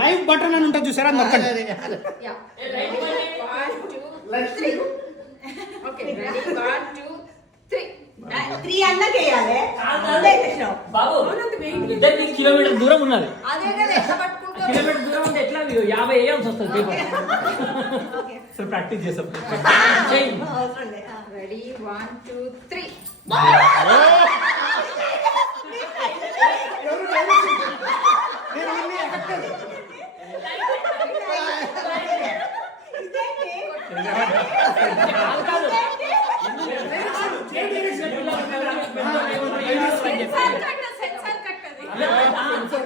Live button అని ఉంటుంది చూసారా నొక్కండి. కిలోమీటర్ దూరం ఉన్నది. కిలోమీటర్ దూరం ఉంటే ఎట్లా 50 వేయాల్సి వస్తుంది పేపర్. సో ప్రాక్టీస్ చేస్తాం. రెడీ 1 2 3.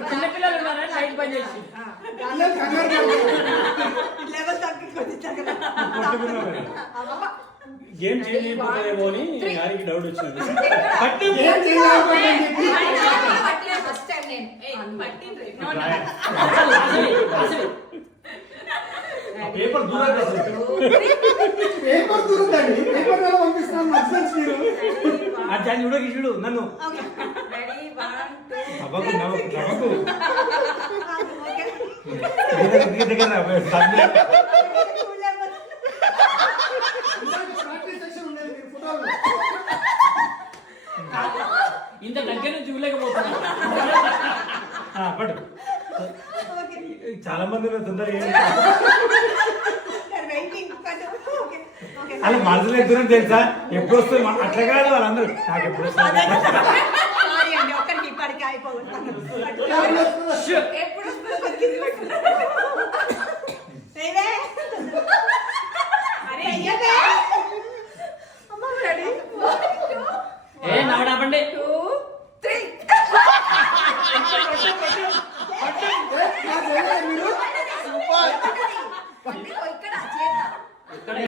చిన్నపిల్లలు ఉన్నారని లైట్ బంద్ చేసి గేమ్ చేంజ్ అయిపోతుందేమో అని గారికి డౌట్ వచ్చింది. పేపర్ దూరం అర్జాన్ చూడ చూడు నన్ను ఇంత దగ్గర నుంచి చూడలేకపోతున్నా. బట్ చాలా మంది తొందరగా అలా మనసులో ఎదురు తెలుసా ఎప్పుడు వస్తుంది అట్లా కాదు వాళ్ళందరూ నాకు ఎప్పుడు వస్తుంది నవ్వడాపండి. 2 3.